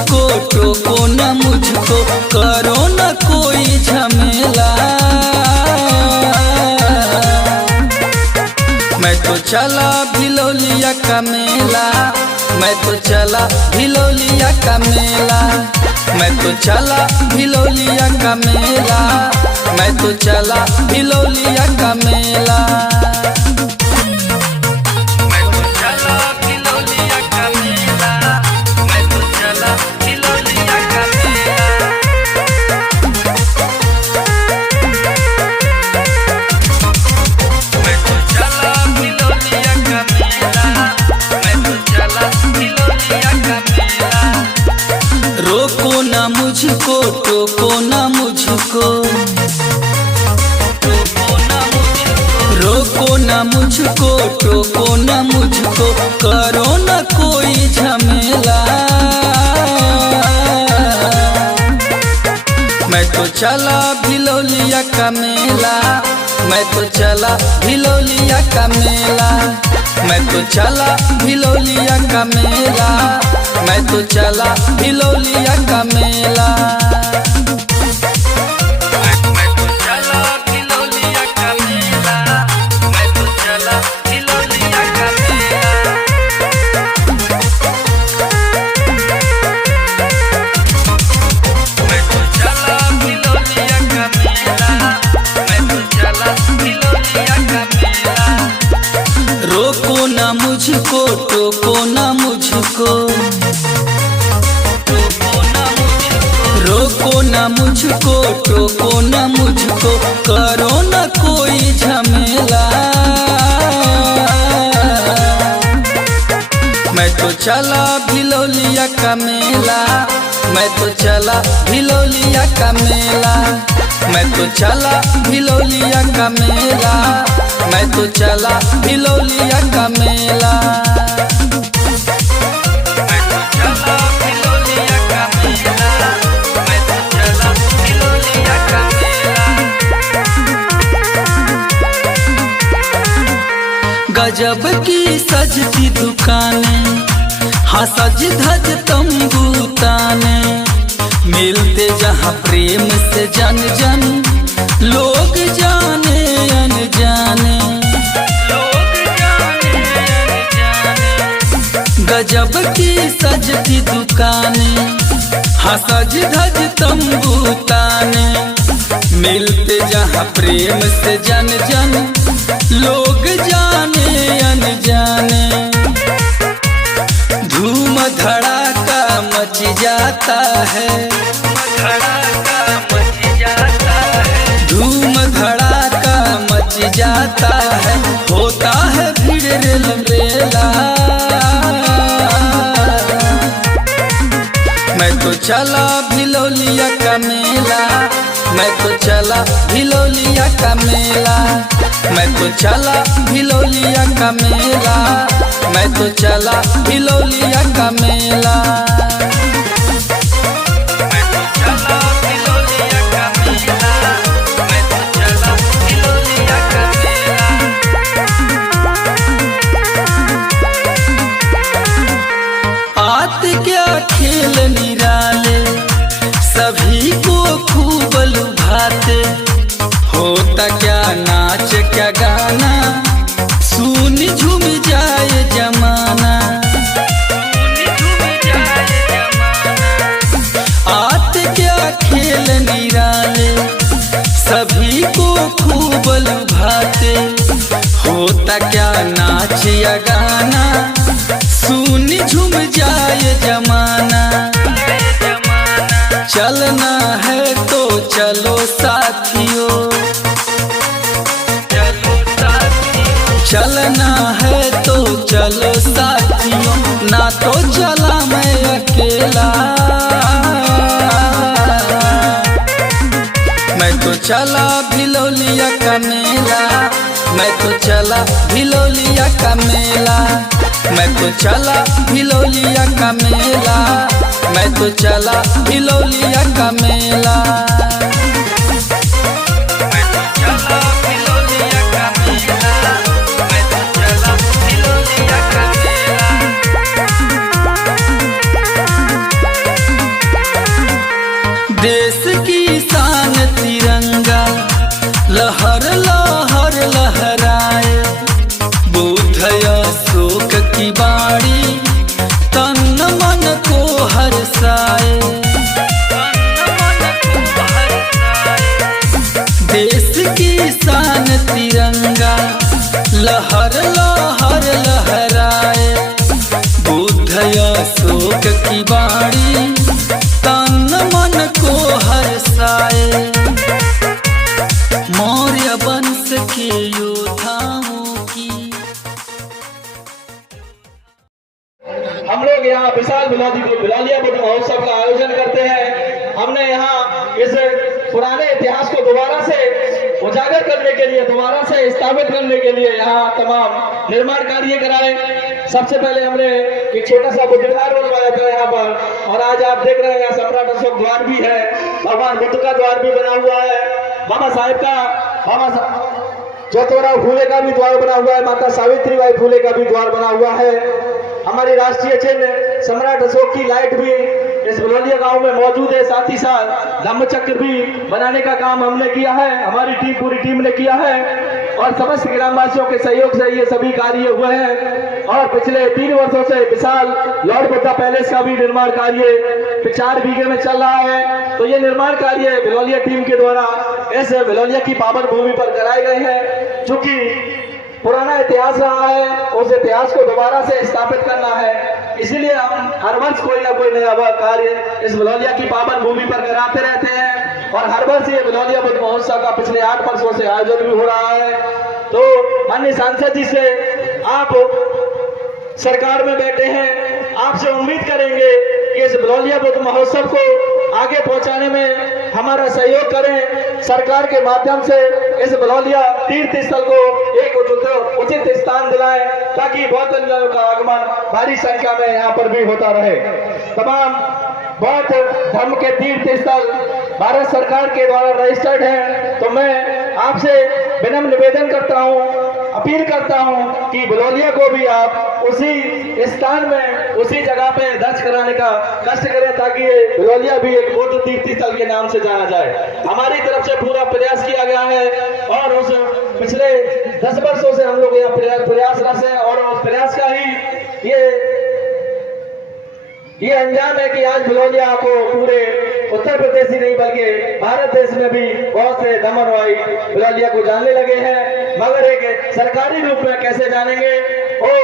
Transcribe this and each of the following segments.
मुझको, टोको न मुझको, करो न कोई झमेला। मैं तो चला भिलौलिया का मेला, मैं तो चला भिलौलिया का मेला, मैं तो चला भिलौलिया का मेला, मैं तो चला भिलौलिया का मेला। रोको ना मुझको, टोको ना मुझको, रोको ना मुझको, टोको ना मुझको, करो न कोई झमेला। मैं तो चला भिलौलिया का मेला, मैं तो चला भिलौलिया का मेला, मैं तो चला भिलौलिया का मेला, मैं तो चला भिलौलिया का मेला। रोको ना मुझको, टोको ना मुझको, रोको ना मुझको, टोको ना मुझको, करो न कोई झमेला। मैं तो चला भिलौलिया का मेला, मैं तो चला भिलौलिया का मेला, मैं तो चला भिलौलिया का मेला, मैं तो चला भिलौलिया का मेला। गजब की सजती दुकानें, हाँ सज धज तंबू ताने, मिलते जहाँ प्रेम से जन जन, लोग जाने अनजाने। गजब की सजती दुकानें, हाँ सज धज तंबू ताने, मिलते जहाँ प्रेम से जन जन, लोग जाने अनजाने। धूम धड़ाका मच जाता है, धूम धड़ाका मच जाता है, होता है भीड़ रेल रेला। मैं तो चला भिलौलिया का मेला, मैं तो चला भिलौलिया का मेला, मैं तो चला भिलौलिया का मेला, मैं तो चला भिलौलिया का मेला। आत क्या खेल निराले, सभी को खूब लुभाते, होता क्या नाच क्या गाना, सुन झूम जाए जमाना। आत क्या खेल निराले, सभी को खूब लुभाते, होता क्या नाच या गाना, सुन झूम जाए जमाना। चलना है तो चलो साथियों, चलना है तो चलो साथियों, ना तो चला मैं अकेला। मैं तो चला भिलौलिया का मेला, मैं तो चला भिलौलिया का मेला, मैं तो चला भिलौलिया का मेला, मैं तो चला भिलौलिया का मेला। हरसाए, देश की शान तिरंगा लहर लहर लहराए, बुद्ध अशोक की बाणी तन मन को हरसाए, मौर्य वंश के योद्धाओं की। हम लोग यहाँ विशाल भिलौलिया बुद्ध महोत्सव का आयोजन करते हैं। हमने यहाँ इस पुराने इतिहास को दोबारा से उजागर करने के लिए, दोबारा से स्थापित करने के लिए यहाँ तमाम निर्माण कार्य कराए। सबसे पहले हमने एक छोटा सा बुद्धिद्वार बनवाया था यहाँ पर, और आज आप देख रहे हैं यहाँ सम्राट अशोक द्वार भी है, भगवान बुद्ध का द्वार भी बना हुआ है, बाबा साहेब का ज्योतिराव फूले का भी द्वार बना हुआ है, माता सावित्रीबाई फूले का भी द्वार बना हुआ है। हमारी राष्ट्रीय चिन्ह सम्राट अशोक की लाइट भी इस भिलौलिया गांव में मौजूद है। साथ ही साथ धम्म चक्र भी बनाने का काम हमने किया है, हमारी पूरी टीम ने किया है, और समस्त ग्रामवासियों के सहयोग से ये सभी कार्य हुए हैं। और पिछले 3 वर्षों से विशाल लॉर्ड बुद्धा पैलेस का भी निर्माण कार्य 4 बीघे में चल रहा है। तो ये निर्माण कार्य भिलौलिया टीम के द्वारा इस भिलौलिया की पावन भूमि पर कराए गए हैं। चूंकि पुराना इतिहास रहा है, उस इतिहास को दोबारा से स्थापित करना है, इसीलिए हम हर वर्ष कोई ना कोई नया कार्य इस भिलौलिया की पावन भूमि पर कराते रहते हैं। और हर वर्ष ये भिलौलिया बुद्ध महोत्सव का पिछले 8 वर्षों से आयोजन भी हो रहा है। तो माननीय सांसद जी से, आप सरकार में बैठे हैं, आपसे उम्मीद करेंगे कि इस भिलौलिया बुद्ध महोत्सव को आगे पहुंचाने में हमारा सहयोग करें। सरकार के माध्यम से इस भिलौलिया तीर्थ स्थल को एक उचित स्थान दिलाएं, ताकि बौद्ध जनों का आगमन भारी संख्या में यहाँ पर भी होता रहे। तमाम बौद्ध धर्म के तीर्थ स्थल भारत सरकार के द्वारा रजिस्टर्ड हैं। तो मैं आपसे विनम्र निवेदन करता हूँ, अपील करता हूँ कि भिलौलिया को भी आप उसी स्थान में, उसी जगह पे दर्ज कराने का कष्ट करें, ताकि ये भिलौलिया भी एक बौद्ध तीर्थ स्थल के नाम से जाना जाए। हमारी तरफ से पूरा प्रयास किया गया है, और उस पिछले 10 वर्षों से हम लोग यहाँ प्रयासरत हैं, और उस प्रयास का ही ये अंजाम है कि आज भिलौलिया को पूरे उत्तर प्रदेश ही नहीं बल्कि भारत देश में भी बहुत से धर्म अनुयायी भिलौलिया को जानने लगे हैं। मगर एक सरकारी रूप में कैसे जानेंगे? और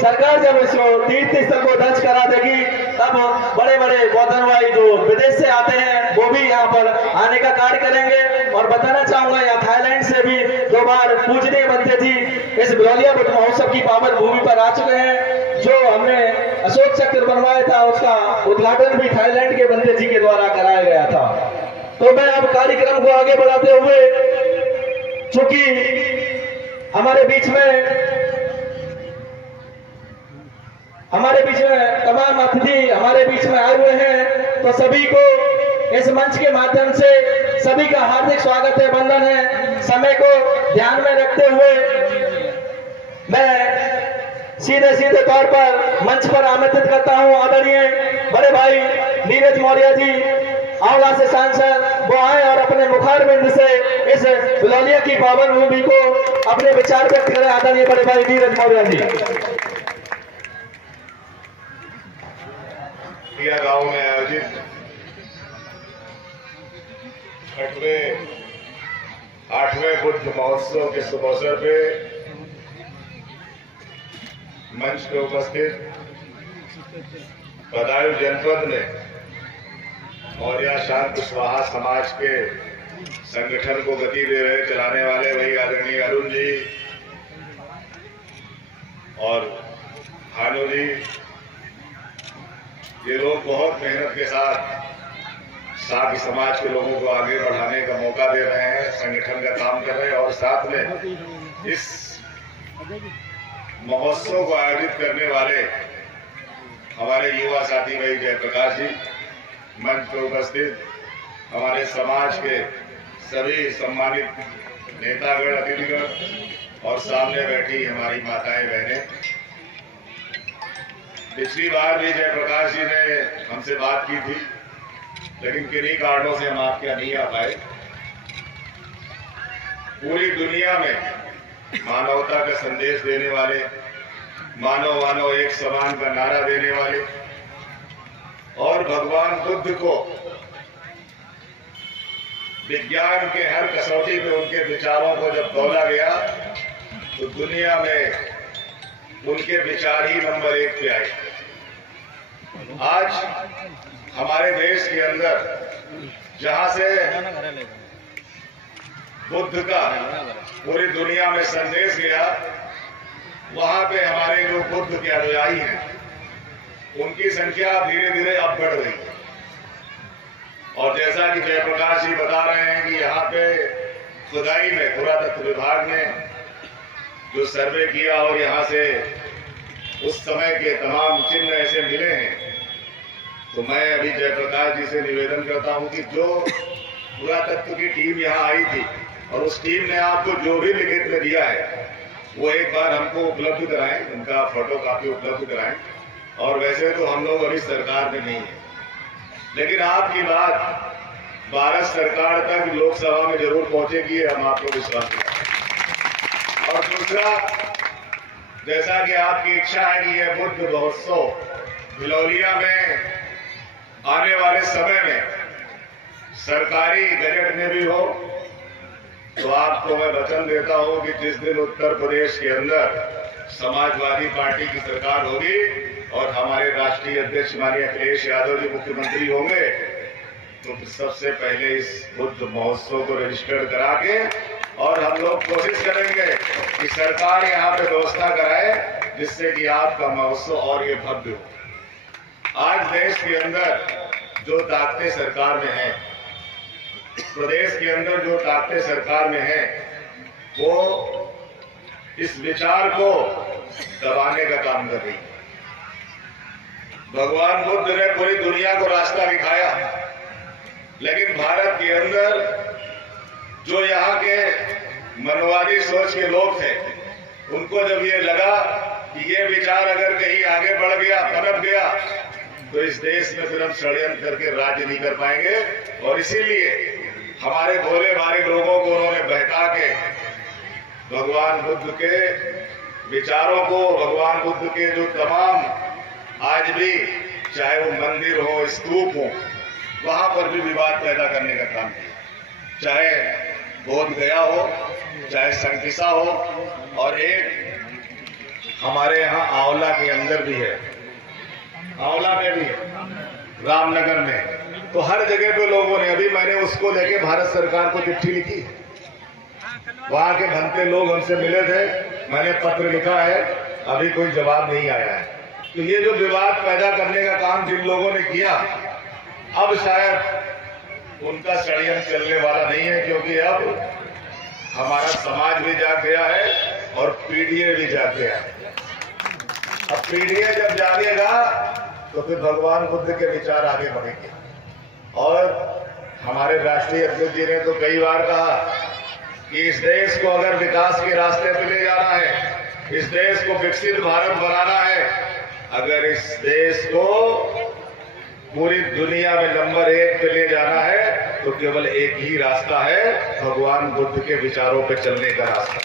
सरकार जब इसको तीर्थ स्थल को दर्ज करा देगी, तब बड़े बड़े बौद्ध अनुयायी जो विदेश से आते हैं वो भी यहाँ पर आने का कार्य करेंगे। और बताना चाहूंगा, यहाँ थाईलैंड से भी 2 बार पूजनीय बंते जी इस भिलौलिया बुद्ध महोत्सव की पावन भूमि पर आ चुके हैं। जो हमने अशोक चक्र बनवाया था, उसका उद्घाटन भी थाईलैंड के बंते जी के द्वारा कराया गया था। तो मैं अब कार्यक्रम को आगे बढ़ाते हुए, चूंकि हमारे बीच में तमाम अतिथि हमारे बीच में आए हुए हैं, तो सभी को इस मंच के माध्यम से सभी का हार्दिक स्वागत है, वंदन है। समय को ध्यान में रखते हुए मैं सीधे तौर पर मंच पर आमंत्रित करता हूं आदरणीय बड़े भाई नीरज मौर्य जी, आंवला से सांसद, वो आए और अपने मुखारबिंद से इस भिलौलिया की पावन भूमि को अपने विचार व्यक्त करें। आदरणीय बड़े भाई नीरज मौर्य जी। गांव में आयोजित 8वें बुद्ध महोत्सव के शुभ अवसर पे मंच पे उपस्थित बदायूं जनपद में मौर्य शांत कुशवाहा समाज के संगठन को गति दे रहे चलाने वाले वही आदरणीय अरुण जी और भानु जी, ये लोग बहुत मेहनत के साथ साथ समाज के लोगों को आगे बढ़ाने का मौका दे रहे हैं, संगठन का काम कर रहे हैं। और साथ में इस महोत्सव को आयोजित करने वाले हमारे युवा साथी भाई जयप्रकाश जी, मंच पर उपस्थित हमारे समाज के सभी सम्मानित नेतागण, अतिथिगण और सामने बैठी हमारी माताएं बहनें। पिछली बार भी जयप्रकाश जी ने हमसे बात की थी, लेकिन किन्हीं कारणों से हम आपके यहाँ नहीं आ पाए। पूरी दुनिया में मानवता का संदेश देने वाले, मानव मानव एक समान का नारा देने वाले और भगवान बुद्ध को विज्ञान के हर कसौटी पे उनके विचारों को जब तौला गया तो दुनिया में उनके विचार ही नंबर 1 पे आए। आज हमारे देश के अंदर जहां से बुद्ध का पूरी दुनिया में संदेश गया, वहां पे हमारे जो बुद्ध के अनुयायी हैं उनकी संख्या धीरे धीरे अब बढ़ रही है। और जैसा कि जयप्रकाश जी बता रहे हैं कि यहाँ पे खुदाई में पुरातत्व विभाग ने जो सर्वे किया और यहाँ से उस समय के तमाम चिन्ह ऐसे मिले हैं, तो मैं अभी जयप्रकाश जी से निवेदन करता हूँ कि जो पुरातत्व की टीम यहाँ आई थी और उस टीम ने आपको जो भी लिखित में दिया है वो एक बार हमको उपलब्ध कराएं, उनका फोटो कापी उपलब्ध कराएं। और वैसे तो हम लोग अभी सरकार में नहीं है, लेकिन आपकी बात भारत सरकार तक लोकसभा में जरूर पहुंचेगी, हम आपको विश्वास दिलाते। और दूसरा, जैसा कि आपकी इच्छा है कि यह बुद्ध महोत्सव भिलौलिया में आने वाले समय में सरकारी गजट में भी हो, तो आपको मैं वचन देता हूं कि जिस दिन उत्तर प्रदेश के अंदर समाजवादी पार्टी की सरकार होगी और हमारे राष्ट्रीय अध्यक्ष माननीय अखिलेश यादव जी मुख्यमंत्री होंगे, तो सबसे पहले इस बुद्ध महोत्सव को रजिस्टर्ड करा के और हम लोग कोशिश करेंगे कि सरकार यहाँ पे व्यवस्था कराए जिससे कि आपका महोत्सव और ये भव्य हो। आज देश के अंदर जो ताकतें सरकार में हैं, प्रदेश के अंदर जो ताकतें सरकार में हैं, वो इस विचार को दबाने का काम कर रही है। भगवान बुद्ध ने पूरी दुनिया को रास्ता दिखाया, लेकिन भारत के अंदर जो यहाँ के मनवादी सोच के लोग थे, उनको जब ये लगा कि ये विचार अगर कहीं आगे बढ़ गया, पनप गया, तो इस देश में फिर हम षड्यंत्र करके राज्य नहीं कर पाएंगे। और इसीलिए हमारे भोले भाले लोगों को उन्होंने बहका के भगवान बुद्ध के विचारों को, भगवान बुद्ध के जो तमाम आज भी चाहे वो मंदिर हो, स्तूप हो, वहां पर भी विवाद पैदा करने का काम किया। चाहे बोध गया हो, चाहे संकिसा हो, और एक हमारे यहाँ आंवला के अंदर भी है, आंवला में भी है, रामनगर में। तो हर जगह पे लोगों ने, अभी मैंने उसको लेके भारत सरकार को चिट्ठी लिखी, वहां के बनते लोग हमसे मिले थे, मैंने पत्र लिखा है, अभी कोई जवाब नहीं आया है। तो ये जो विवाद पैदा करने का काम जिन लोगों ने किया, अब शायद उनका षड्यंत्र चलने वाला नहीं है, क्योंकि अब हमारा समाज भी जाग गया है और पीडीए भी जाग गया है। अब पीडीए जब जागेगा तो फिर भगवान बुद्ध के विचार आगे बढ़ेंगे। और हमारे राष्ट्रीय अध्यक्ष जी ने तो कई बार कहा कि इस देश को अगर विकास के रास्ते पे ले जाना है, इस देश को विकसित भारत बनाना है, अगर इस देश को पूरी दुनिया में नंबर 1 पे ले जाना है, तो केवल एक ही रास्ता है, भगवान बुद्ध के विचारों पे चलने का रास्ता।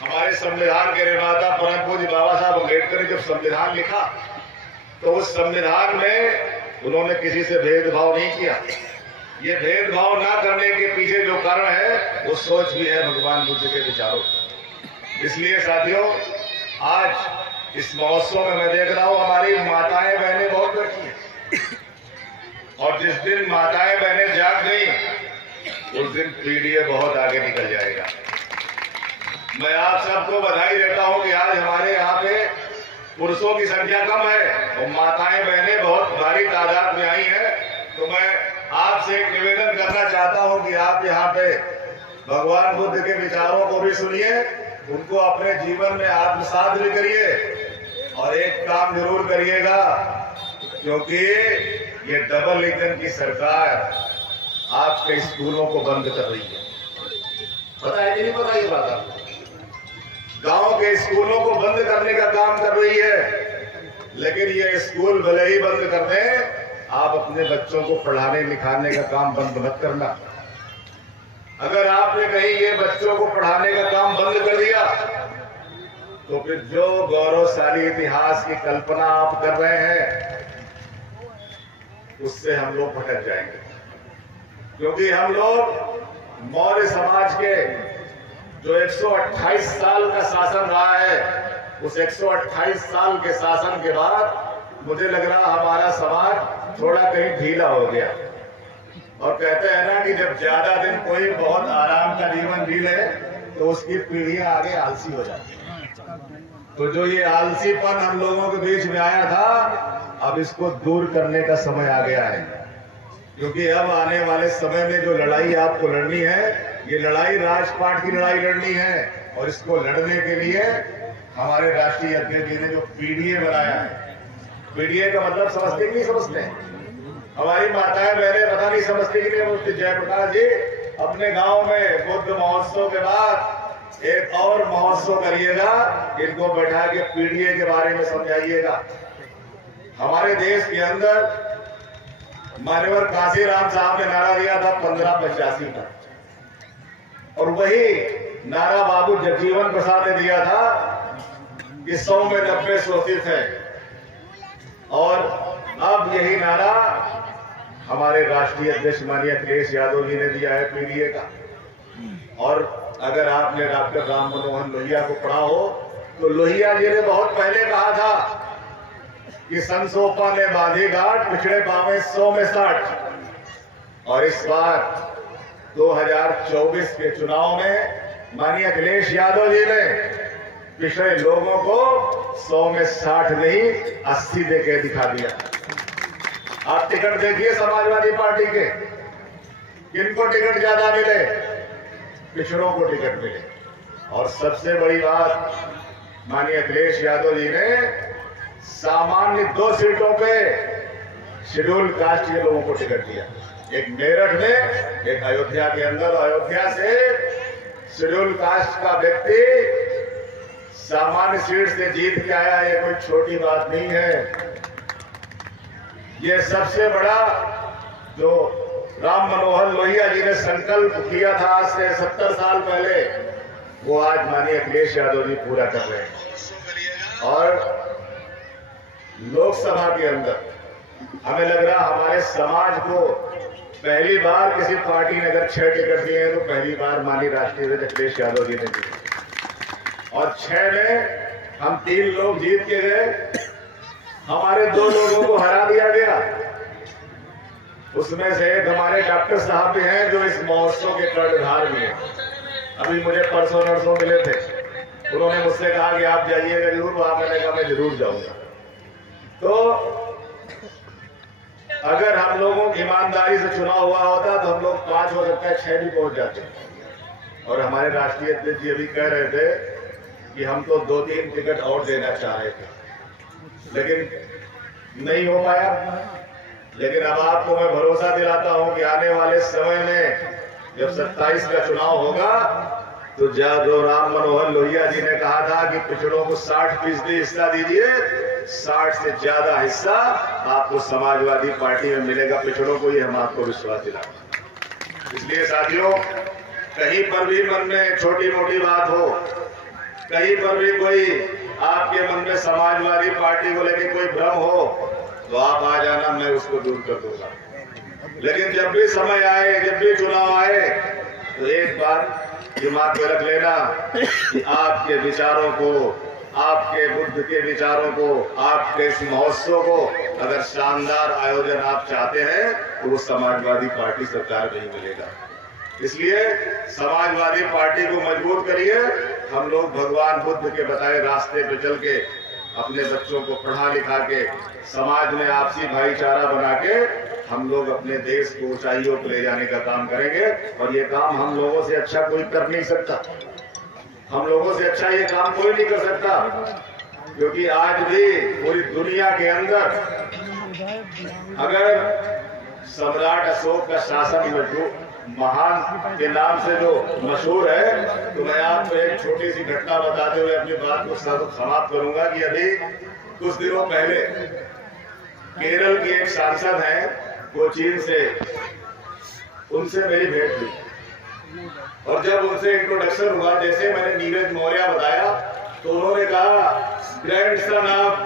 हमारे संविधान के निर्माता परम पूज्य बाबा साहब अम्बेडकर ने जब संविधान लिखा, तो उस संविधान में उन्होंने किसी से भेदभाव नहीं किया। ये भेदभाव ना करने के पीछे जो कारण है, वो सोच भी है भगवान बुद्ध के विचारों की। इसलिए साथियों, आज इस महोत्सव में मैं देख रहा हूं हमारी माताएं बहनें बहुत बैठी हैं, और जिस दिन माताएं बहनें जाग गई, उस दिन पीडीए बहुत आगे निकल जाएगा। मैं आप सबको बधाई देता हूं कि आज हमारे यहाँ पे पुरुषों की संख्या कम है और माताएं बहनें बहुत भारी तादाद में आई हैं। तो मैं आपसे एक निवेदन करना चाहता हूं कि आप यहाँ पे भगवान बुद्ध के विचारों को भी सुनिए, उनको अपने जीवन में आत्मसात भी करिए, और एक काम जरूर करिएगा, क्योंकि ये डबल इंजन की सरकार आपके स्कूलों को बंद कर रही है। पता है कि नहीं पता ये बात आपको? गांव के स्कूलों को बंद करने का काम कर रही है, लेकिन ये स्कूल भले ही बंद कर दें, आप अपने बच्चों को पढ़ाने लिखाने का काम बंद मत करना। अगर आपने कहीं ये बच्चों को पढ़ाने का काम बंद कर दिया, तो फिर जो गौरवशाली इतिहास की कल्पना आप कर रहे हैं, उससे हम लोग भटक जाएंगे, क्योंकि हम लोग मौर्य समाज के जो 128 साल का शासन रहा है, उस 128 साल के शासन के बाद मुझे लग रहा हमारा समाज थोड़ा कहीं ढीला हो गया। और कहते हैं ना कि जब ज्यादा दिन कोई बहुत आराम का जीवन जी ले तो उसकी पीढ़ियां आगे आलसी हो जाती है। तो जो ये आलसीपन हम लोगों के बीच में आया था, अब इसको दूर करने का समय आ गया है, क्योंकि अब आने वाले समय में जो लड़ाई आपको लड़नी है, ये लड़ाई राजपाट की लड़ाई लड़नी है। और इसको लड़ने के लिए हमारे राष्ट्रीय अध्यक्ष जी ने जो पीडीए बनाया है, पीडीए का मतलब समझते कि नहीं समझते? हमारी माताएं बहनें पता नहीं समझती कि नहीं समझती। जयप्रकाश जी अपने गांव में बुद्ध महोत्सव के बाद एक और महोत्सव करिएगा, इनको बैठा के पीडीए के बारे में समझाइएगा। हमारे देश के अंदर मान्यवर काशीराम साहब ने नारा दिया था 1585 का, और वही नारा बाबू जगजीवन प्रसाद ने दिया था कि 100 में 90 शोषित है। और अब यही नारा हमारे राष्ट्रीय अध्यक्ष माननीय अखिलेश यादव जी ने दिया है पीडीए का। और अगर आपने डॉक्टर राम मनोहर लोहिया को पढ़ा हो तो लोहिया जी ने बहुत पहले कहा था कि संसोपा ने बांधी गांठ, पिछड़े पावे 100 में 60। और इस बार 2024 के चुनाव में माननीय अखिलेश यादव जी ने पिछड़े लोगों को 100 में 60 नहीं 80 देके दिखा दिया। आप टिकट देखिए समाजवादी पार्टी के, किनको टिकट ज्यादा मिले? पिछड़ों को टिकट मिले। और सबसे बड़ी बात, माननीय अखिलेश यादव जी ने सामान्य 2 सीटों पे शेड्यूल कास्ट के लोगों को टिकट दिया, एक मेरठ में, एक अयोध्या के अंदर। अयोध्या से शेड्यूल कास्ट का व्यक्ति सामान्य सीट से जीत के आया, ये कोई छोटी बात नहीं है। ये सबसे बड़ा जो राम मनोहर लोहिया जी ने संकल्प किया था आज से 70 साल पहले, वो आज माननीय अखिलेश यादव जी पूरा कर रहे हैं। और लोकसभा के अंदर हमें लग रहा हमारे समाज को पहली बार किसी पार्टी ने अगर 6 टिकट दिए हैं तो पहली बार माननीय राष्ट्रीय अध्यक्ष अखिलेश यादव जी ने दिए। और 6 में हम 3 लोग जीत के गए, हमारे 2 लोगों को हरा दिया गया। उसमें से एक हमारे डॉक्टर साहब भी हैं जो इस महोत्सव के कर्णधार भी हैं। अभी मुझे परसों नरसों मिले थे, उन्होंने मुझसे कहा कि आप जाइएगा जरूर, वहां मैंने कहा मैं जरूर जाऊंगा। तो अगर हम लोगों की ईमानदारी से चुनाव हुआ होता तो हम लोग 5 हो सकता है 6 भी पहुंच जाते। और हमारे राष्ट्रीय अध्यक्ष जी अभी कह रहे थे कि हम तो 2-3 टिकट और देना चाह रहे थे, लेकिन नहीं हो पाया। लेकिन अब आपको मैं भरोसा दिलाता हूं कि आने वाले समय में जब 27 का चुनाव होगा तो जो राम मनोहर लोहिया जी ने कहा था कि पिछड़ों को 60% हिस्सा दीजिए, 60 से ज्यादा हिस्सा आपको समाजवादी पार्टी में मिलेगा पिछड़ों को, ये हम आपको विश्वास दिलाते। इसलिए साथियों, कहीं पर भी मन में छोटी मोटी बात हो, कहीं पर भी कोई आपके मन में समाजवादी पार्टी को लेकर कोई भ्रम हो, तो आप आ जाना, मैं उसको दूर कर दूंगा। लेकिन जब भी समय आए, जब भी चुनाव आए, तो एक बात दिमाग में रख लेना कि आपके विचारों को, आपके बुद्ध के विचारों को, आपके इस महोत्सव को अगर शानदार आयोजन आप चाहते हैं तो वो समाजवादी पार्टी सरकार में ही मिलेगा। इसलिए समाजवादी पार्टी को मजबूत करिए। हम लोग भगवान बुद्ध के बताए रास्ते पे चल के अपने बच्चों को पढ़ा लिखा के समाज में आपसी भाईचारा बना के हम लोग अपने देश को ऊंचाइयों पर ले जाने का काम करेंगे। और ये काम हम लोगों से अच्छा कोई कर नहीं सकता, हम लोगों से अच्छा ये काम कोई नहीं कर सकता, क्योंकि आज भी पूरी दुनिया के अंदर अगर सम्राट अशोक का शासन महान के नाम से जो मशहूर है, तो मैं आपको एक छोटी सी घटना बताते हुए अपनी बात को समाप्त करूंगा कि अभी कुछ दिनों पहले केरल की एक सांसद हैं कोचीन से, उनसे मेरी भेंट हुई। और जब उनसे इंट्रोडक्शन हुआ, जैसे मैंने नीरज मौर्य बताया, तो उन्होंने कहा ग्रैंडसन ऑफ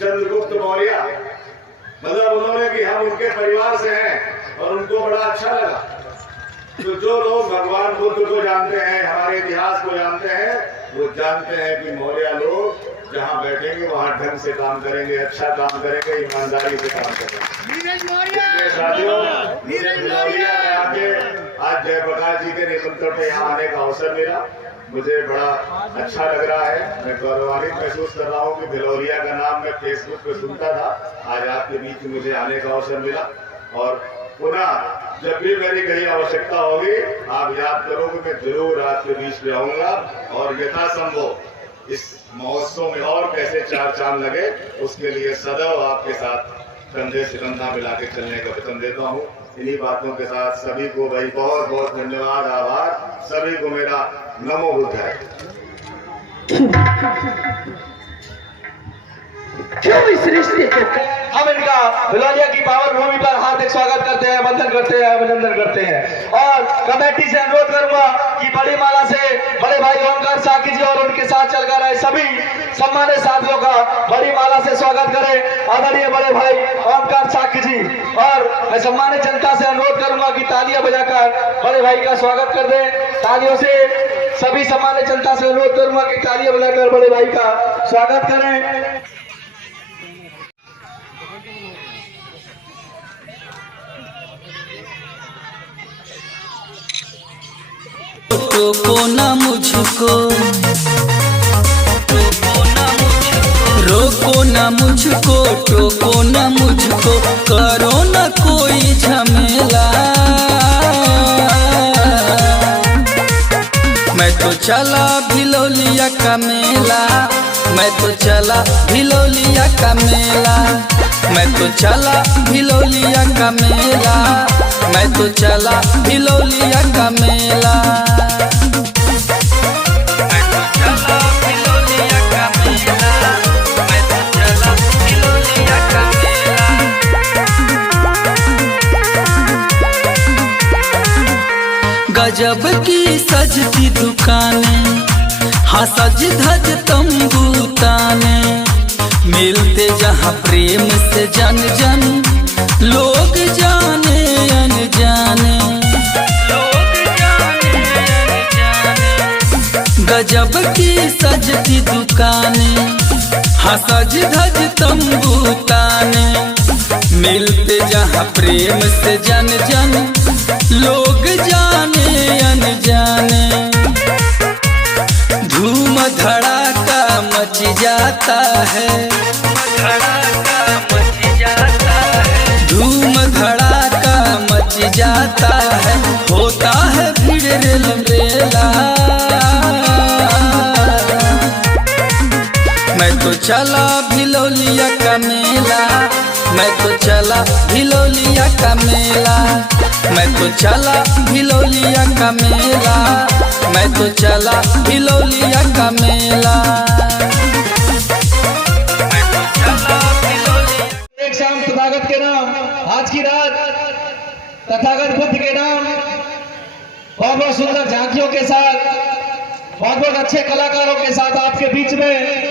चंद्रगुप्त मौर्य, मतलब उन्होंने कि हम उनके परिवार से हैं और उनको बड़ा अच्छा लगा। तो जो लोग भगवान बुद्ध को जानते हैं, हमारे इतिहास को जानते हैं, वो जानते हैं कि मौर्य लोग जहाँ बैठेंगे वहाँ ढंग से काम करेंगे, अच्छा काम करेंगे, ईमानदारी से काम करेंगे। साथियों, मुझे भिलौलिया में आके आज जयप्रकाश जी के निमंत्रण पे यहाँ आने का अवसर मिला, मुझे बड़ा अच्छा लग रहा है। मैं गौरवान्वित महसूस कर रहा हूँ कि भिलौलिया का नाम मैं फेसबुक पे सुनता था, आज आपके बीच मुझे आने का अवसर मिला। और पुनः जब भी मेरी कहीं आवश्यकता होगी, आप याद करो कि मैं जरूर आपके बीच में आऊंगा और यथासंभव इस महोत्सव में और कैसे चार चांद लगे उसके लिए सदैव आपके साथ कंधे से कंधा मिला के चलने का वचन देता हूँ। इन्हीं बातों के साथ सभी को भाई बहुत बहुत धन्यवाद, आभार। सभी को मेरा नमो बुद्धाय। क्यों इस रिश्ते को हम इनका भिलौलिया की पावन भूमि पर हार्दिक स्वागत करते हैं, वंदन करते हैं, अभिनंदन करते हैं। और कमेटी से अनुरोध करूंगा कि बड़ी माला से बड़े भाई ओमकार साकी जी और उनके साथ चलकर आए सभी सम्मानित साथियों का बड़ी माला से स्वागत करें, आदरणीय बड़े भाई ओमकार साकी जी। और मैं सम्मानित जनता से अनुरोध करूंगा कि तालियां बजाकर बड़े भाई का स्वागत कर दें। तालियों से सभी सम्मानित जनता से अनुरोध करूंगा कि तालियां बजाकर बड़े भाई का स्वागत करें। रोको ना मुझको, रोको ना मुझको, टोको ना मुझको, करो ना कोई झमेला। मैं तो चला भिलौलिया का मेला, मैं तो चला भिलौलिया का मेला, मैं तो चला भिलौलिया का मेला, मैं तो चला भिलौलिया का मेला। गजब की सजती दुकानें, हाँ सज धज तंबू ताने, मिलते जहाँ प्रेम से जन जन, लोग जाने अनजाने, गजब की सजती दुकानें, हाँ सज धज तंबू ताने, मिलते जहाँ प्रेम से जन जन, लोग जाने अनजाने। धूम धड़ाका मच जाता है, धूम धड़ाका मच जाता है, होता है भीड़ रेला। मैं तो चला भिलौलिया का मेला, मैं तो चला भिलौलिया का मेला, मैं तो चला भिलौलिया का मेला, मैं तो चला भिलौलिया का मेला। एक शाम तथागत के नाम, आज की रात तथागत बुद्ध के नाम, बहुत बहुत सुंदर झांकियों के साथ, बहुत बहुत अच्छे कलाकारों के साथ आपके बीच में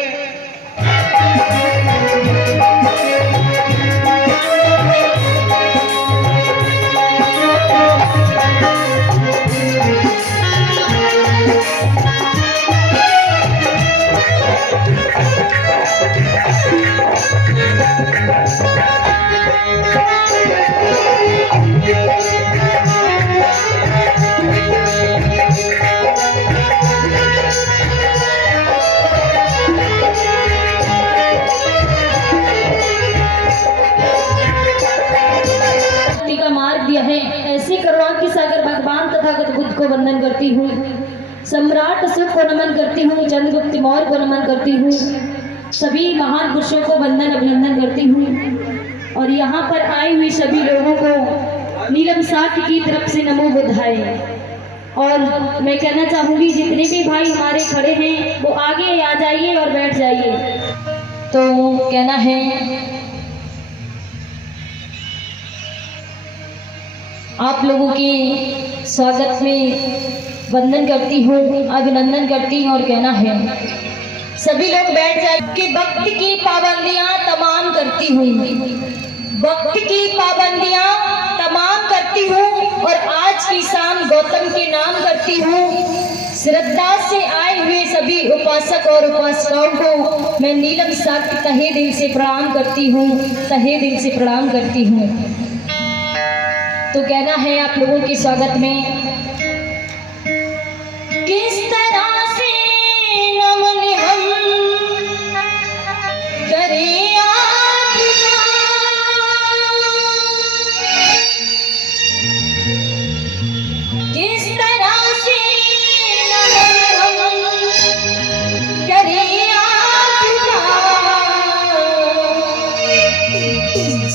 बुद्ध को वंदन करती हूँ, सम्राट अशोक को नमन करती हूँ, चंद्रगुप्त मौर्य को नमन करती हूँ, सभी महान पुरुषों को वंदन अभिनंदन करती हूँ। और यहाँ पर आई हुई सभी लोगों को नीलम साकी की तरफ से नमो बुद्धाय। और मैं कहना चाहूँगी जितने भी भाई हमारे खड़े हैं वो आगे आ जाइए और बैठ जाइए। तो कहना है आप लोगों के स्वागत में वंदन करती हूँ, अभिनंदन करती हूँ। और कहना है सभी लोग बैठ जाए कि भक्ति की पाबंदियाँ तमाम करती हूँ, वक्त की पाबंदियां तमाम करती हूँ और आज की शाम गौतम के नाम करती हूँ। श्रद्धा से आए हुए सभी उपासक और उपासिकाओं को मैं नीलम साक्य तहे दिल से प्रणाम करती हूँ, तहे दिल से प्रणाम करती हूँ। तो कहना है आप लोगों के स्वागत में, किस तरह से नमन हम करें आपका, किस तरह से नमन हम करें आपका,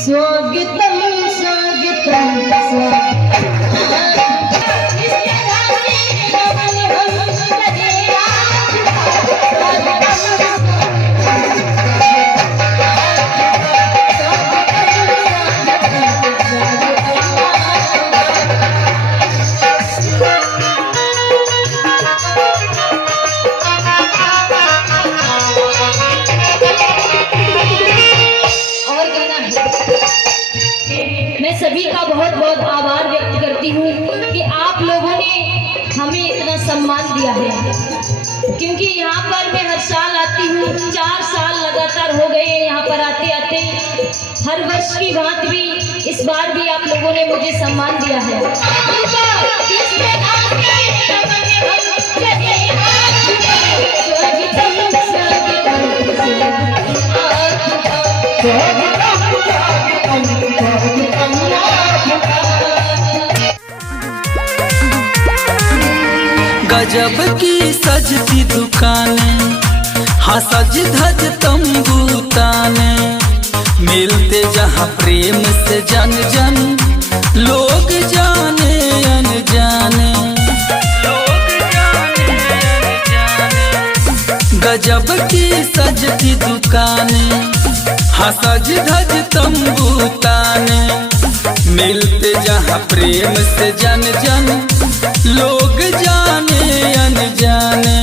स्वागतम स्वागतम मैं सभी का बहुत बहुत आभार व्यक्त करती हूँ कि आप लोगों ने हमें इतना सम्मान दिया है, क्योंकि यहाँ पर मैं हर साल आती हूँ, 4 साल लगातार हो गए यहाँ पर आते आते। हर वर्ष की बात भी इस बार भी आप लोगों ने मुझे सम्मान दिया है। गजब की सजती दुकानें, हाँ सज धज तंबू ताने, मिलते जहाँ प्रेम से जन जन, लोग जाने अनजाने, लोग जाने अनजाने। गजब की सजती दुकानें, हाँ सज धज तंबू ताने, मिलते जहाँ प्रेम से जन जन, लोग जाने अनजाने।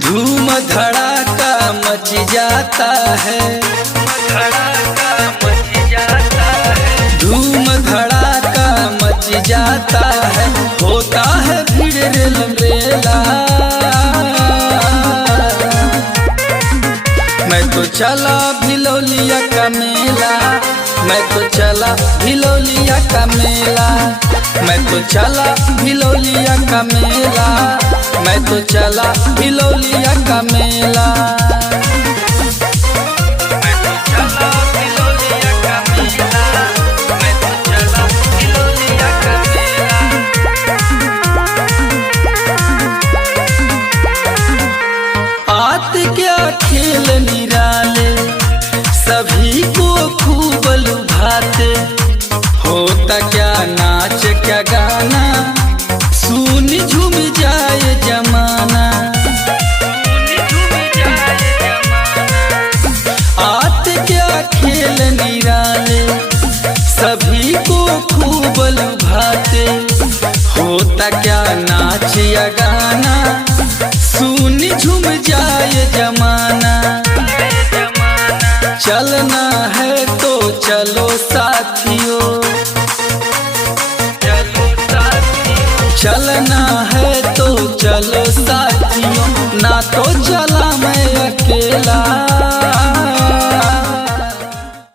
धूम धड़ाका मच जाता है, धूम धड़ाका मच जाता है, होता है भीड़ रेल मेला। मैं तो चला भिलौलिया का मेला, मैं तो चला भिलौलिया का मेला, मैं तो चला भिलौलिया का मेला, मैं तो चला भिलौलिया का मेला। आते क्या खेल निराले, सभी को खूब लुभाते, होता क्या नाच क्या गाना, सुन झूम जाए जमाना। आते क्या खेल निराले, सभी को खूब लुभाते, होता क्या नाच या गाना, सुन झूम जाए जमाना। चलना है तो चलो साथियों, चलना है तो चलो साथियों, ना तो चला मैं अकेला।